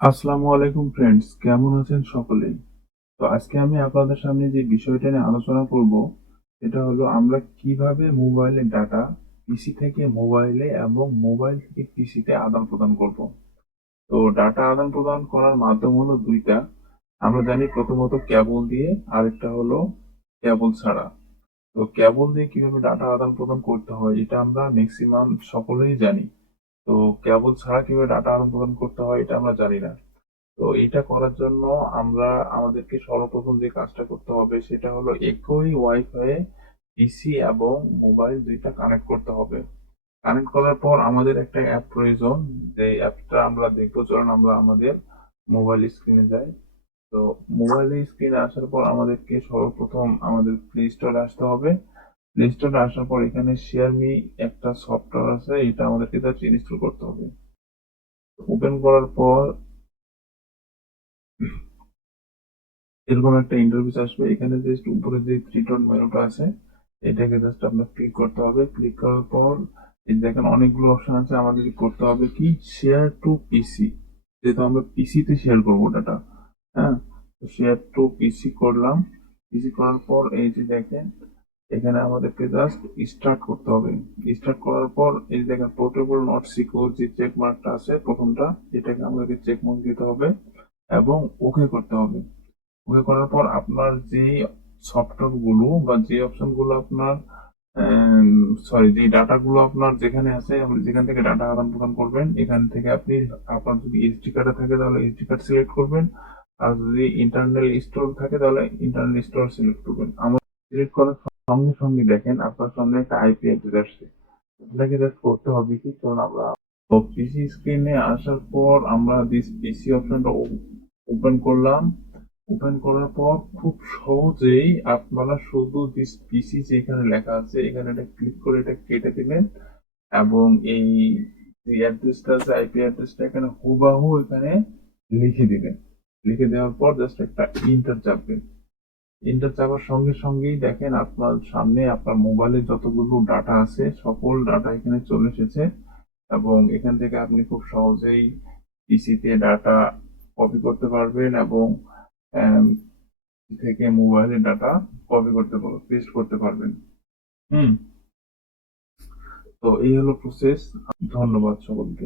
আসসালামু আলাইকুম ফ্রেন্ডস, কেমন আছেন সকলেই? তো আজকে আমি আপনাদের সামনে যে বিষয়টা নিয়ে আলোচনা করব সেটা হলো আমরা কিভাবে মোবাইলের ডাটা পিসি থেকে মোবাইলে এবং মোবাইল থেকে পিসিতে আদান প্রদান করব। তো ডাটা আদান প্রদান করার মাধ্যম হলো দুইটা। আমরা জানি প্রথমত কেবল দিয়ে, আরেকটা হলো কেবল ছাড়া। তো কেবল দিয়ে কিভাবে ডাটা আদান প্রদান করতে হয় এটা আমরা ম্যাক্সিমাম সকলেই জানি। তো কেবল ছাড়া কিভাবে ডাটা আদান প্রদান করতে হয় এটা আমরা জানি না। তো এটা করার জন্য আমরা আমাদেরকে সর্বপ্রথম যে কাজটা করতে হবে সেটা হলো একই ওয়াইফাই পিসি এবং মোবাইল দুইটা কানেক্ট করতে হবে। কানেক্ট করার পর আমাদের একটা অ্যাপ প্রয়োজন, যে অ্যাপটা আমরা দেখবো। চলুন আমরা আমাদের মোবাইল স্ক্রিনে যাই। তো মোবাইলের স্ক্রিনে আসার পর আমাদেরকে সর্বপ্রথম আমাদের প্লে স্টোরে আসতে হবে। প্লে স্টোরে আসার পর এখানে শেয়ার মি একটা সফটওয়্যার আছে, এটা আমাদেরকে জাস্ট ইনস্টল করতে হবে। ওপেন করার পর এরকম একটা ইন্টারফেস আসবে। এখানে জাস্ট উপরে যে থ্রি ডট মেনুটা আছে এটাকে জাস্ট আপনার ক্লিক করতে হবে। ক্লিক করার পর এই দেখেন অনেকগুলো অপশন আছে, আমাদের করতে হবে কি শেয়ার টু পিসি, যেহেতু আমরা পিসি তে শেয়ার করবো ডাটা। হ্যাঁ, তো শেয়ার টু পিসি করলাম। পিসি করার পর এই যে দেখেন এখানে আমাদেরকে জাস্ট স্টার্ট করতে হবে। স্টার্ট করার পর এই যে দেখেন পোর্টেবল নট সিকিউর যে চেক মার্কটা আছে প্রথমটা, এটাকে আমাদেরকে চেক মার্ক দিতে হবে এবং ওকে করতে হবে। ওকে করার পর আপনার যে সফটওয়্যার গুলো বা যে অপশন গুলো আপনার সরি যে ডাটা গুলো আপনার যেখানে আছে, আপনি যেখান থেকে ডাটা আদান প্রদান করবেন এখান থেকে আপনি, আপনার যদি এইচডি কার্ড থাকে তাহলে এইচডি কার্ড সিলেক্ট করবেন। আর যদি ইন্টারনাল স্টোর থাকে তাহলে ইন্টারনাল স্টোর সিলেক্ট করবেন। আমার সিলেক্ট করার সঙ্গে সঙ্গে দেখেন আপনার সামনে একটা আইপি অ্যাড্রেস আসছে। আপনাকে জাস্ট করতে হবে কি, কারণ আমরা পিসি স্ক্রিনে আসার পর আমরা দিস পিসি অপশনটা ওপেন করলাম। ওপেন করার পর খুব সহজেই আপনারা শুধু দিস পিসি যেখানে লেখা আছে এখানে এটা ক্লিক করে এটা কেটে দিবেন এবং এই যে অ্যাড্রেসটা আছে আইপি অ্যাড্রেসটা এখানে হুবাহু এখানে লিখে দিবেন। লিখে দেওয়ার পর জাস্ট একটা ইন্টার চাপবেন। ইন্টার চাপার সঙ্গে সঙ্গেই দেখেন আপনার সামনে আপনার মোবাইলে যতগুলো ডাটা আছে সকল ডাটা এখানে চলে এসেছে এবং এখান থেকে আপনি খুব সহজেই পিসিতে ডাটা কপি করতে পারবেন এবং থেকে মোবাইলে ডাটা কপি করতে পারবেন, পেস্ট করতে পারবেন। হুম। তো এই হলো প্রসেস। ধন্যবাদ সকলকে।